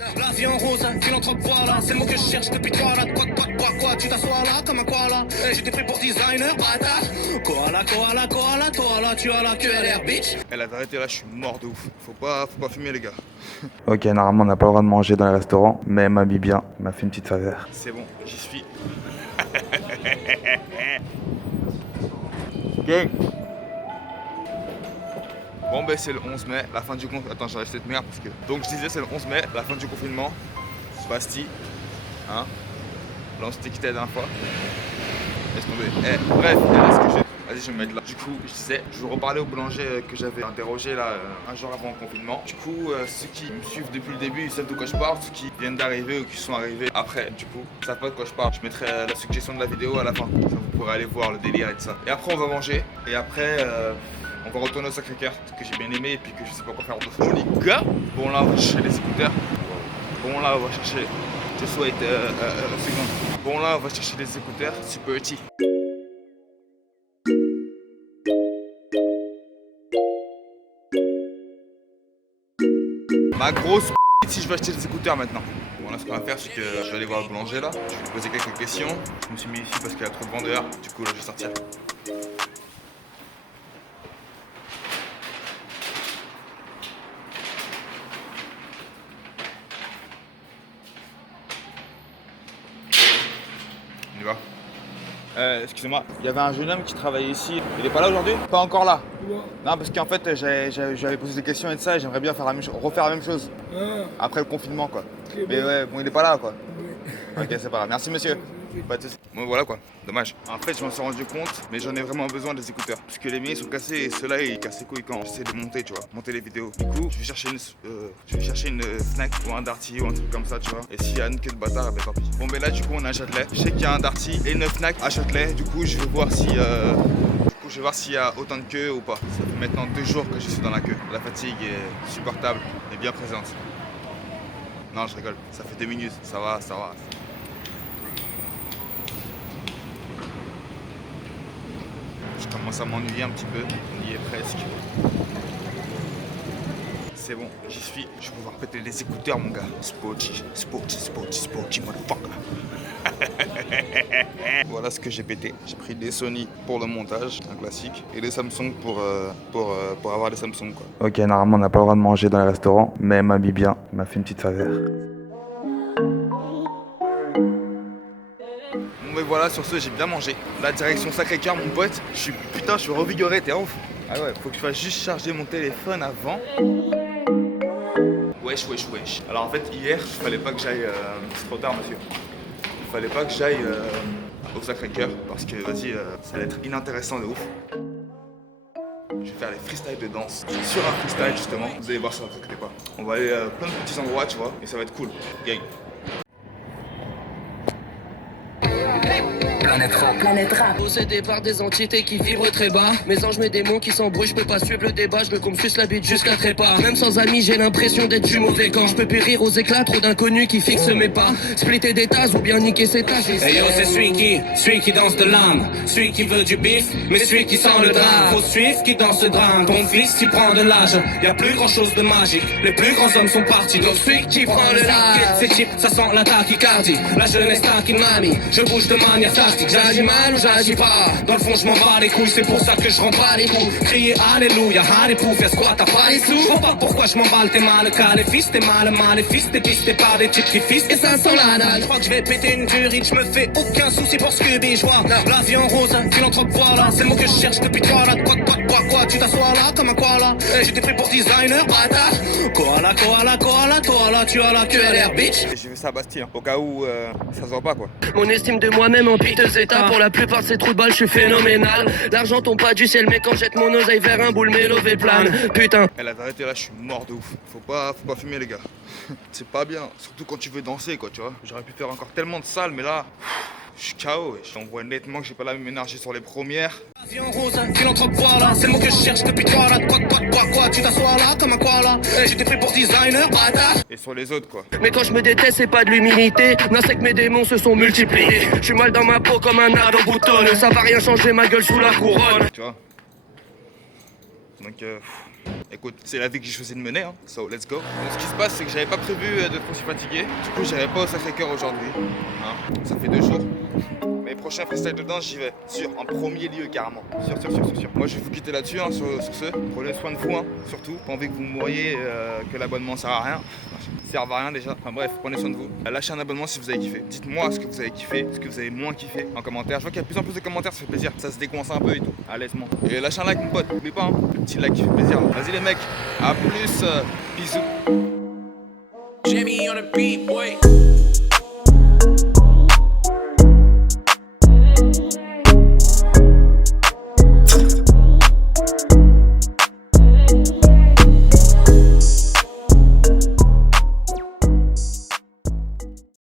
La vie en rose, philanthrope voilà, c'est le mot que je cherche depuis toi là. Quoi, tu t'assois là comme un koala. J'étais pris pour designer, bâtard. Koala, tu as la queue à l'air, bitch. Elle a arrêté là, je suis mort de ouf. Faut pas fumer les gars. Ok, normalement on n'a pas le droit de manger dans les restaurants, mais elle m'habille bien, elle m'a fait une petite faveur. C'est bon, j'y suis. Gang. Bon ben c'est le 11 mai, la fin du confinement. Attends, j'arrive cette merde parce que... Donc je disais c'est le 11 mai, la fin du confinement. Bastille. Hein. Là on s'était quitté la dernière fois. Laisse tomber. Bref, là ce que j'ai... Vas-y, je vais me mettre là. Du coup, je disais, je vais reparler au boulanger que j'avais interrogé là un jour avant le confinement. Du coup, ceux qui me suivent depuis le début, ils savent de quoi je parle. Ceux qui viennent d'arriver ou qui sont arrivés après, du coup, ils savent pas de quoi je parle. Je mettrai la suggestion de la vidéo à la fin. Ça, vous pourrez aller voir le délire et tout ça. Et après, on va manger. Et après, on va retourner au Sacré-Cœur, que j'ai bien aimé et puis que je sais pas quoi faire d'autre. Bon les gars, bon là, on va chercher les écouteurs. Bon là, on va chercher... Je souhaite... seconde. Bon là, on va chercher les écouteurs. Super petit. Ma grosse si je vais acheter des écouteurs maintenant. Bon là ce qu'on va faire c'est que je vais aller voir le boulanger là. Je vais lui poser quelques questions. Je me suis mis ici parce qu'il y a trop de vendeurs. Du coup là je vais sortir. On y va. Excusez-moi, il y avait un jeune homme qui travaillait ici. Il est pas là aujourd'hui? Pas encore là. Non, parce qu'en fait, j'avais posé des questions et tout ça, et j'aimerais bien faire refaire la même chose. Après le confinement, quoi. Mais ouais, bon, il est pas là, quoi. Ok, c'est pas grave. Merci, monsieur. Pas de soucis. Bon, voilà, quoi. Dommage. En fait, je m'en suis rendu compte, mais j'en ai vraiment besoin des écouteurs. Parce que les miens, ils sont cassés, et ceux-là, ils cassent les couilles quand j'essaie de monter, tu vois. Monter les vidéos. Du coup, je vais chercher une Fnac ou un Darty ou un truc comme ça, tu vois. Et s'il y a une queue de bâtard, ben tant pis. Bon, mais là, du coup, on est à Châtelet. Je sais qu'il y a un Darty et une Fnac à Châtelet. Du coup, je vais voir si... Je vais voir s'il y a autant de queue ou pas. Ça fait maintenant 2 jours que je suis dans la queue. La fatigue est supportable et bien présente. Non, je rigole. Ça fait 2 minutes. Ça va. Je commence à m'ennuyer un petit peu. On y est presque. C'est bon, j'y suis. Je vais pouvoir péter les écouteurs, mon gars. Sporty, motherfucker. Voilà ce que j'ai pété. J'ai pris des Sony pour le montage, un classique, et des Samsung pour avoir des Samsung, quoi. Ok, normalement on n'a pas le droit de manger dans les restaurants, mais elle m'habille bien, elle m'a fait une petite faveur. Bon mais voilà, sur ce j'ai bien mangé. La direction Sacré-Cœur, mon pote. Je suis revigoré, t'es ouf. Ah ouais, faut que je fasse juste charger mon téléphone avant. Wesh. Alors en fait hier, il fallait pas que j'aille... c'est trop tard monsieur. Il fallait pas que j'aille au Sacré-Cœur parce que vas-y, ça allait être inintéressant de ouf. Je vais faire les freestyles de danse. Je suis sur un freestyle justement. Vous allez voir ça, ne vous inquiétez pas. On va aller à plein de petits endroits, tu vois, et ça va être cool. Gang. Planète rap. Possédé par des entités qui vibrent très bas. Mes anges, mes démons qui s'embrouillent, je peux pas suivre le débat. Je me combe juste la bite jusqu'à trépas. Même sans amis, j'ai l'impression d'être du mauvais camp. Je peux périr aux éclats, trop d'inconnus qui fixent mes pas. Splitter des tasses ou bien niquer ses tasses. Hey yo, c'est celui qui danse de l'âme. Celui qui veut du bif, mais celui qui sent le drame. Faut suivre qui danse le drame. Ton fils, tu prends de l'âge. Y'a plus grand chose de magique. Les plus grands hommes sont partis. Donc celui qui prend le large. C'est cheap, ça sent la tachycardie. La jeunesse taquine mamie. Je bouge de manière plastique. J'agis mal ou j'agis pas. Dans le fond je m'en bats les couilles. C'est pour ça que je rends pas les coups. Crier alléluia, allez pour faire squat, t'as pas les sous. Je vois pas pourquoi je m'emballe, t'es mal calé. Fils, t'es mal, les fils, t'es pisté par des types qui fils. Et ça sent la dalle. Je crois que je vais péter une durite. Je me fais aucun souci pour Scooby. Je vois la vie en rose, philanthrope voilà. C'est le mot que je cherche depuis toi là. Quoi, tu t'assois là comme un koala. J'étais pris pour designer, bâtard. Koala, tu as la queue à l'air, bitch. J'ai fait ça à Bastille, hein, au cas où ça se voit pas, quoi. Mon estime de moi-même en piteux état. Pour la plupart de ces trous de balles, je suis phénoménal. L'argent tombe pas du ciel, mais quand jette mon oseille vers un boule, mes lovés plane. Putain. Elle a arrêté là, je suis mort de ouf. Faut pas fumer, les gars. C'est pas bien, surtout quand tu veux danser, quoi, tu vois. J'aurais pu faire encore tellement de salles, mais là, je suis KO. Et on voit nettement que j'ai pas la même énergie sur les premières. La vie en rose, philanthrope voilà. C'est le mot que je cherche depuis toi là. Quoi, tu t'assois là comme un koala. J'étais pris pour designer, bâtard. Et sur les autres, quoi. Mais quand je me déteste, c'est pas de l'humilité. Non, c'est que mes démons se sont multipliés. Je suis mal dans ma peau comme un ado boutonneux. Ça va rien changer, ma gueule sous la couronne. Tu vois. Donc, Écoute, c'est la vie que j'ai choisi de mener, hein. So let's go. Donc, ce qui se passe, c'est que j'avais pas prévu d'être aussi fatigué. Du coup, j'irai pas au Sacré-Cœur aujourd'hui. Hein. Ça fait 2 jours. Mais prochain freestyle de danse, j'y vais. Sûr, en premier lieu, carrément. Sûr. Moi, je vais vous quitter là-dessus, hein, sur ce. Prenez soin de vous, hein, surtout. Pas envie que vous mouriez, que l'abonnement sert à rien. Ça sert à rien déjà. Enfin bref, prenez soin de vous. Lâchez un abonnement si vous avez kiffé. Dites-moi ce que vous avez kiffé, ce que vous avez moins kiffé en commentaire. Je vois qu'il y a de plus en plus de commentaires, ça fait plaisir. Ça se décoince un peu et tout. À l'aisement. Et lâchez un like, mon pote. N'oubliez pas, hein, le petit like qui fait plaisir. Vas-y les mecs, à plus. Bisous. Jimmy on a beat, boy.